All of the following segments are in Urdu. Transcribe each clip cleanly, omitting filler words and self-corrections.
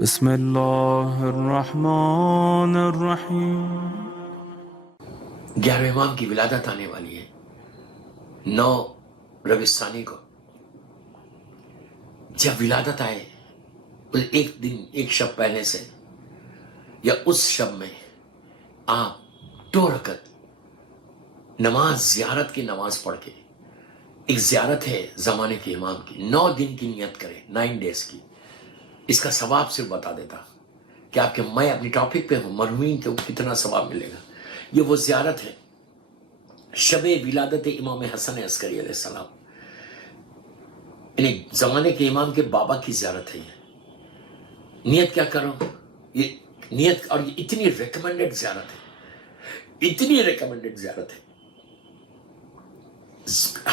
بسم اللہ الرحمن الرحیم۔ 11ویں امام کی ولادت آنے والی ہے 9 ربیع الثانی کو۔ جب ولادت آئے ایک دن ایک شب پہلے سے یا اس شب میں آپ 2 رکعت نماز زیارت کی نماز پڑھ کے، ایک زیارت ہے زمانے کے امام کی، 9 دن کی نیت کریں، 9 ڈیز کی۔ اس کا ثواب صرف بتا دیتا کہ آپ کے میں اپنی ٹاپک پہ ہوں، مرحومین کو کتنا ثواب ملے گا۔ یہ وہ زیارت ہے شب ولادت امام حسن عسکری علیہ السلام، یعنی زمانے کے امام کے بابا کی زیارت ہے۔ یہ نیت کیا کرو، یہ نیت، اور یہ اتنی ریکمنڈڈ زیارت ہے، اتنی ریکمنڈڈ زیارت ہے۔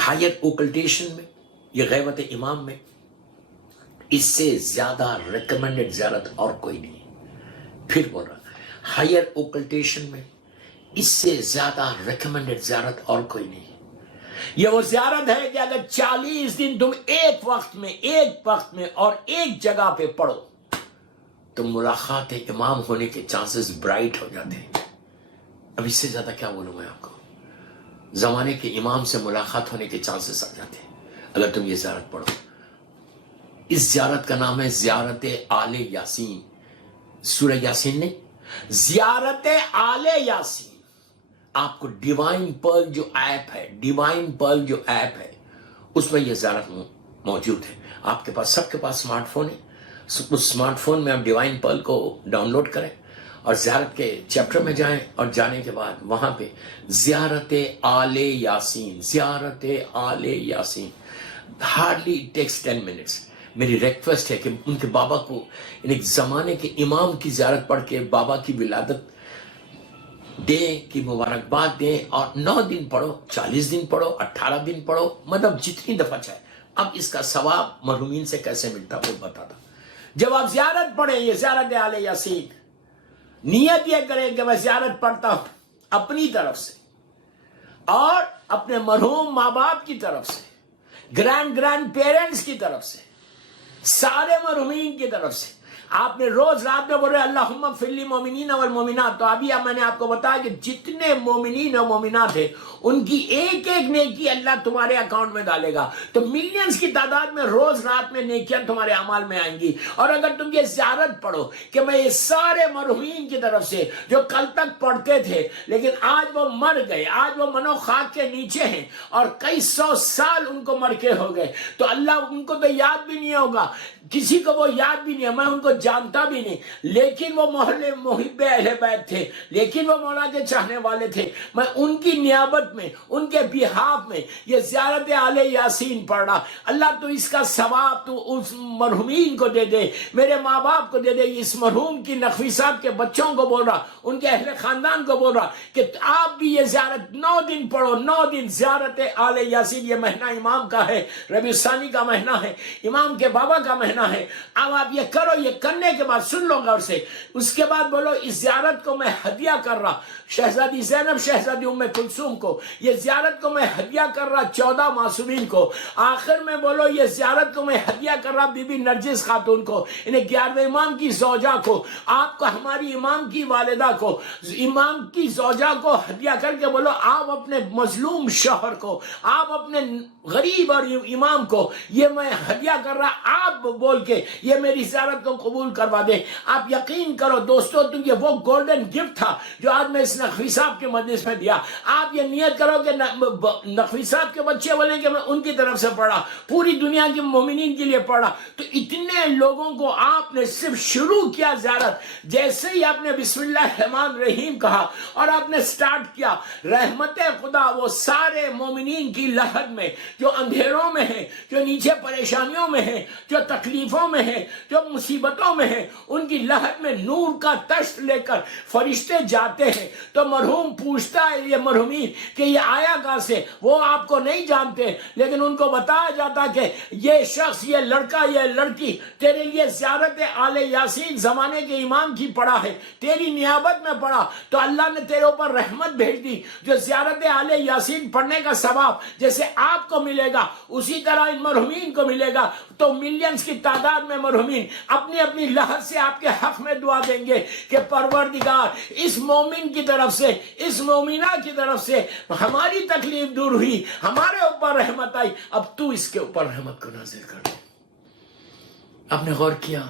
ہائر اوکلٹیشن میں، یہ غیبت امام میں اس سے زیادہ ریکمنڈڈ زیارت اور کوئی نہیں ہے۔ پھر بول رہا، ہائر اوکلٹیشن میں اس سے زیادہ ریکمنڈڈ زیارت اور کوئی نہیں ہے۔ یہ وہ زیارت ہے کہ اگر 40 دن تم ایک وقت میں اور ایک جگہ پہ پڑھو تو ملاقات امام ہونے کے چانسز برائٹ ہو جاتے ہیں۔ اب اس سے زیادہ کیا بولوں میں آپ کو، زمانے کے امام سے ملاقات ہونے کے چانسز آ جاتے ہیں اگر تم یہ زیارت پڑھو۔ اس زیارت کا نام ہے زیارت آل یاسین، سورہ یاسین نہیں، زیارت آل یاسین۔ آپ کو ڈیوائن پرل جو ایپ ہے اس میں یہ زیارت موجود ہے۔ آپ کے پاس، سب کے پاس اسمارٹ فون ہے، اس اسمارٹ فون میں آپ ڈیوائن پرل کو ڈاؤن لوڈ کریں اور زیارت کے چیپٹر میں جائیں، اور جانے کے بعد وہاں پہ زیارت آل یاسین، زیارت آل یاسین، ہارڈلی اٹ ٹیکس 10 منٹس۔ میری ریکویسٹ ہے کہ ان کے بابا کو، یعنی زمانے کے امام کی زیارت پڑھ کے بابا کی ولادت دیں، کی مبارکباد دیں، اور 9 دن پڑھو، 40 دن پڑھو، 18 دن پڑھو، مطلب جتنی دفعہ چاہے۔ اب اس کا ثواب مرحومین سے کیسے ملتا وہ بتاتا۔ جب آپ زیارت پڑھیں، یہ زیارت آل یاسین، نیت یہ کریں کہ میں زیارت پڑھتا ہوں اپنی طرف سے اور اپنے مرحوم ماں باپ کی طرف سے، گرینڈ پیرنٹس کی طرف سے، سارے مرحومین کی طرف سے۔ آپ نے روز رات میں بولے اللہم اغفر للمؤمنین والمؤمنات، تو ابھی میں نے آپ کو بتایا کہ جتنے مومنین اور مومنات ہیں ان کی ایک ایک نیکی اللہ تمہارے اکاؤنٹ میں ڈالے گا، تو ملینز کی تعداد میں روز رات میں نیکیاں تمہارے اعمال میں آئیں گی۔ اور اگر تم یہ زیارت پڑھو کہ میں یہ سارے مرحومین کی طرف سے جو کل تک پڑھتے تھے لیکن آج وہ مر گئے، آج وہ منو خاک کے نیچے ہیں اور کئی 100 سال ان کو مر کے ہو گئے، تو اللہ ان کو تو یاد بھی نہیں ہوگا، کسی کو وہ یاد بھی نہیں ہے، میں ان کو جانتا بھی نہیں، لیکن وہ محب اہل بیت تھے، لیکن وہ مولا کے چاہنے والے تھے۔ میں ان کی نیابت میں، ان کے بہاف میں یہ زیارت آل یاسین پڑھ رہا۔ اللہ تو اس کا ثواب تو اس مرحومین کو دے دے، میرے ماں باپ کو دے دے، اس مرحوم کی نقوی صاحب کے بچوں کو بول رہا، ان کے اہل خاندان کو بول رہا کہ آپ بھی یہ زیارت 9 دن پڑھو، 9 دن زیارت آل یاسین۔ یہ مہینہ امام کا ہے، ربیع الثانی کا مہینہ ہے، امام کے بابا کا مہینہ ہے۔ اب آپ یہ کرو، یہ کرنے کے بعد سن لو غور سے، اس کے بعد بولو اس زیارت کو میں ہدیہ کر رہا شہزادی زینب، شہزادی ام کلثوم کو، یہ زیارت کو میں ہدیہ کر رہا 14 معصومین کو۔ آخر میں بولو یہ زیارت کو میں ہدیہ کر رہا بی بی نرجس خاتون کو، انہیں 11ویں امام کی زوجہ کو، آپ کو، ہماری امام کی والدہ کو، امام کی زوجہ کو ہدیہ کر کے بولو آپ اپنے مظلوم شوہر کو، آپ اپنے غریب اور امام کو یہ میں ہدیہ کر رہا، آپ بول کے یہ میری زیارت کو قبول کروا دیں۔ آپ یقین کرو دوستو، تو یہ وہ گولڈن گفٹ تھا جو آج میں اس نقوی صاحب کے مجلس میں دیا۔ آپ یہ نیت کرو کہ نقوی صاحب کے بچے بولیں کہ میں ان کی طرف سے پڑھا، پوری دنیا کے مومنین کے لیے پڑھا، تو اتنے لوگوں کو آپ نے صرف شروع کیا زیارت، جیسے ہی آپ نے بسم اللہ الرحمن الرحیم کہا اور آپ نے سٹارٹ کیا، رحمت خدا وہ سارے مومنین کی لہر میں، جو اندھیروں میں ہیں، جو نیچے پریشانیوں میں ہیں، جو تکلیفوں میں ہیں، جو مصیبتوں میں ہیں، ان کی لہر میں نور کا تشت لے کر فرشتے جاتے ہیں۔ تو مرحوم پوچھتا ہے یہ مرحومین کہ یہ آیا کہاں سے، وہ آپ کو نہیں جانتے، لیکن ان کو بتایا جاتا کہ یہ شخص، یہ لڑکا، یہ لڑکی تیرے لیے زیارت آل یاسین زمانے کے امام کی پڑھا ہے، تیری نیابت میں پڑھا، تو اللہ نے تیرے اوپر رحمت بھیج دی، جو زیارت آل یاسین پڑھنے کا ثواب جیسے آپ کو ملے گا اسی طرح ان مرحومین کو ملے گا۔ تو ملینز کی تعداد میں مرحومین اپنی اپنی لحظ سے آپ کے حق میں دعا دیں گے کہ پروردگار اس مومن کی طرف سے، اس مومنہ کی طرف سے ہماری تکلیف دور ہوئی، ہمارے اوپر رحمت آئی، اب تو اس کے اوپر رحمت کو نازل کر دے۔ آپ نے غور کیا؟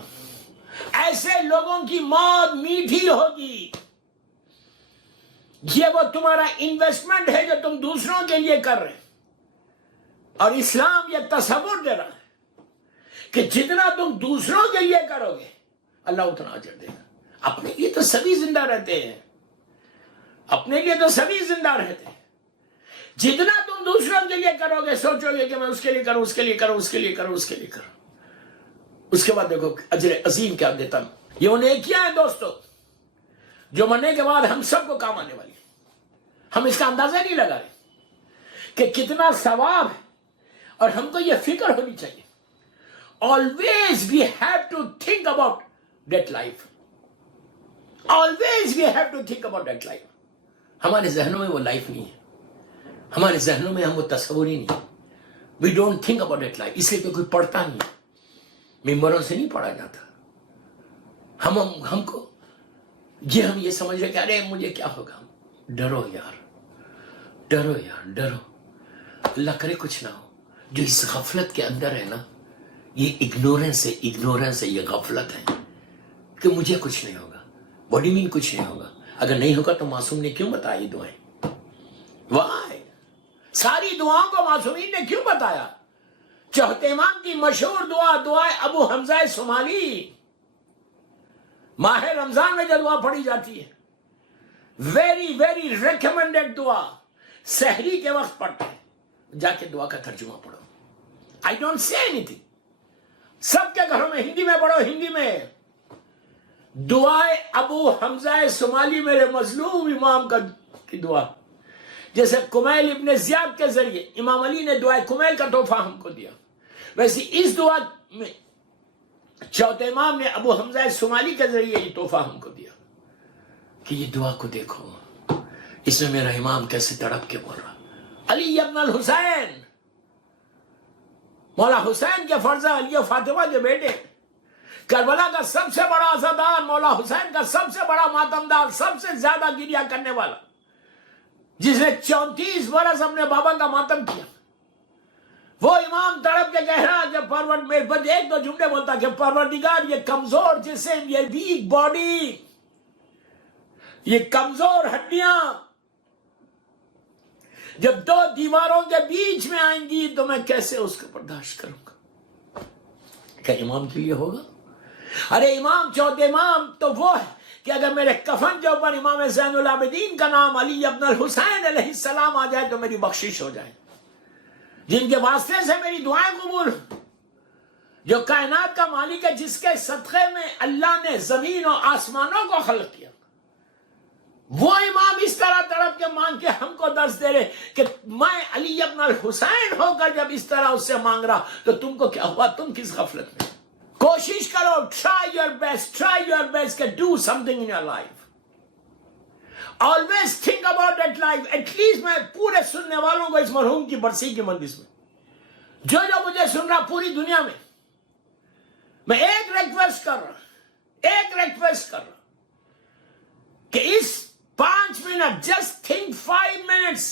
ایسے لوگوں کی موت میٹھی ہوگی۔ یہ وہ تمہارا انویسٹمنٹ ہے جو تم دوسروں کے لیے کر رہے ہیں، اور اسلام یہ تصور دے رہا ہے کہ جتنا تم دوسروں کے لیے کرو گے اللہ اتنا اجر دے گا۔ اپنے لیے تو سبھی زندہ رہتے ہیں، اپنے لیے تو سبھی زندہ رہتے ہیں، جتنا تم دوسروں کے لیے کرو گے سوچو گے کہ میں اس کے لیے کروں، اس کے لیے کروں، اس کے لیے کروں، اس کے لیے کروں، اس کے بعد دیکھو اجر عظیم کیا دیتا ہوں۔ یہ وہ نیکیاں ہیں دوستو جو مرنے کے بعد ہم سب کو کام آنے والی ہیں۔ ہم اس کا اندازہ نہیں لگا رہے کہ کتنا ثواب ہے، اور ہم کو یہ فکر ہونی چاہیے۔ Always we have to think about that life. Always we have to think about that life. ہمارے ذہنوں میں وہ لائف نہیں ہے، ہمارے ذہنوں میں ہم وہ تصور ہی نہیں ہے۔ We don't think about that life. اس لیے کوئی پڑھتا نہیں ہے، ممبروں سے نہیں پڑھا جاتا۔ ہم کو ہم یہ سمجھ رہے کہ ارے مجھے کیا ہوگا۔ ڈرو یار، ڈرو یار، ڈرو۔ اللہ کرے کچھ نہ ہو۔ جو اس غفلت کے اندر ہے نا، یہ اگنورنس ہے، یہ غفلت ہے کہ مجھے کچھ نہیں ہوگا، باڈی مین کچھ نہیں ہوگا۔ اگر نہیں ہوگا تو معصوم نے کیوں بتایا یہ دعائیں؟ واہ، ساری دعاؤں کو معصومین نے کیوں بتایا؟ چوتھے امام کی مشہور دعائے ابو حمزہ صومالی، ماہ رمضان میں جو دعا پڑھی جاتی ہے، ویری ویری ریکمینڈڈ دعا، سحری کے وقت پڑھتے ہیں، جا کے دعا کا ترجمہ پڑھو۔ I don't say anything. سب کے گھروں میں ہندی میں پڑھو، ہندی میں دعائے ابو حمزہ صومالی میرے مظلوم امام کی دعا، جیسے کمیل ابن زیاد کے ذریعے امام علی نے دعائے کمیل کا تحفہ ہم کو دیا، ویسے اس دعا میں چوتھے امام نے ابو حمزہ صومالی کے ذریعے یہ تحفہ ہم کو دیا کہ یہ دعا کو دیکھو، اس میں میرا امام کیسے تڑپ کے بول رہا۔ علی ابن الحسین، مولا حسین کے فرزہ علی و فاطمہ کے بیٹے، کربلا کا سب سے بڑا عزادار، مولا حسین کا سب سے بڑا ماتمدار، سب سے زیادہ گریہ کرنے والا، جس نے 34 برس اپنے بابا کا ماتم کیا، وہ امام تڑپ کے کہہ رہا کہ ایک دو جملے بولتا کہ پروردگار یہ کمزور جسم، یہ ویک باڈی، یہ کمزور ہڈیاں جب دو دیواروں کے بیچ میں آئیں گی تو میں کیسے اس کو برداشت کروں گا؟ کیا امام کے لیے ہوگا؟ ارے امام، چوتھے امام تو وہ ہے کہ اگر میرے کفن کے اوپر امام زین العابدین کا نام علی ابن الحسین علیہ السلام آ جائے تو میری بخشش ہو جائے، جن کے واسطے سے میری دعائیں قبول، جو کائنات کا مالک ہے، جس کے صدقے میں اللہ نے زمین و آسمانوں کو خلق کیا، وہ امام اس طرح تڑپ کے مانگ کے ہم کو درس دے رہے کہ میں علی ابن الحسین ہو کر جب اس طرح اس سے مانگ رہا تو تم کو کیا ہوا؟ تم کس غفلت میں؟ کوشش کرو، try your best کہ do something in your life. Always think about that life. At least میں پورے سننے والوں کو اس مرحوم کی برسی کی مجلس میں، جو مجھے سن رہا پوری دنیا میں ایک ریکویسٹ کر رہا کہ اس 5 minute, just think 5 minutes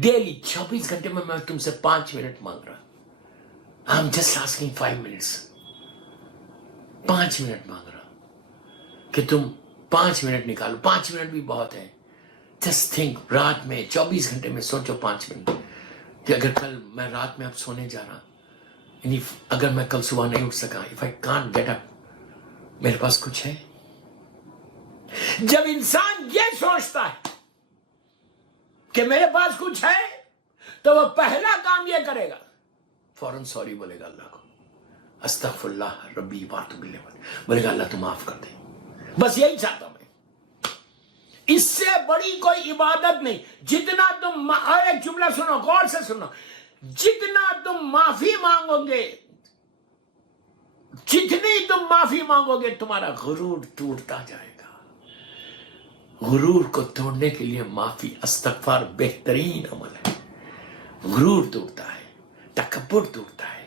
daily, 24 گھنٹے میں تم سے 5 منٹ مانگ رہا، I'm just asking 5 minutes، 5 minute مانگ رہا کہ تم 5 منٹ نکالو، 5 منٹ بھی بہت ہے۔ just think، رات میں 24 گھنٹے میں سوچو 5 منٹ کہ اگر کل میں رات میں اب سونے جا رہا، یعنی اگر میں کل صبح نہیں اٹھ سکا، if I can't get up، میرے پاس کچھ ہے؟ جب انسان یہ سوچتا ہے کہ میرے پاس کچھ ہے تو وہ پہلا کام یہ کرے گا، فوراً سوری بولے گا اللہ کو، استغفر اللہ ربی واتوب الیہ، بولے گا اللہ تو معاف کر دے۔ بس یہی چاہتا میں، اس سے بڑی کوئی عبادت نہیں۔ جتنا تم، ایک جملہ سنو، غور سے سنو، جتنا تم معافی مانگو گے، جتنی تم معافی مانگو گے، تمہارا غرور ٹوٹتا جائے گا۔ غرور کو توڑنے کے لیے معافی، استغفار بہترین عمل ہے۔ غرور ٹوٹتا ہے، تکبر ٹوٹتا ہے،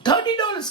$30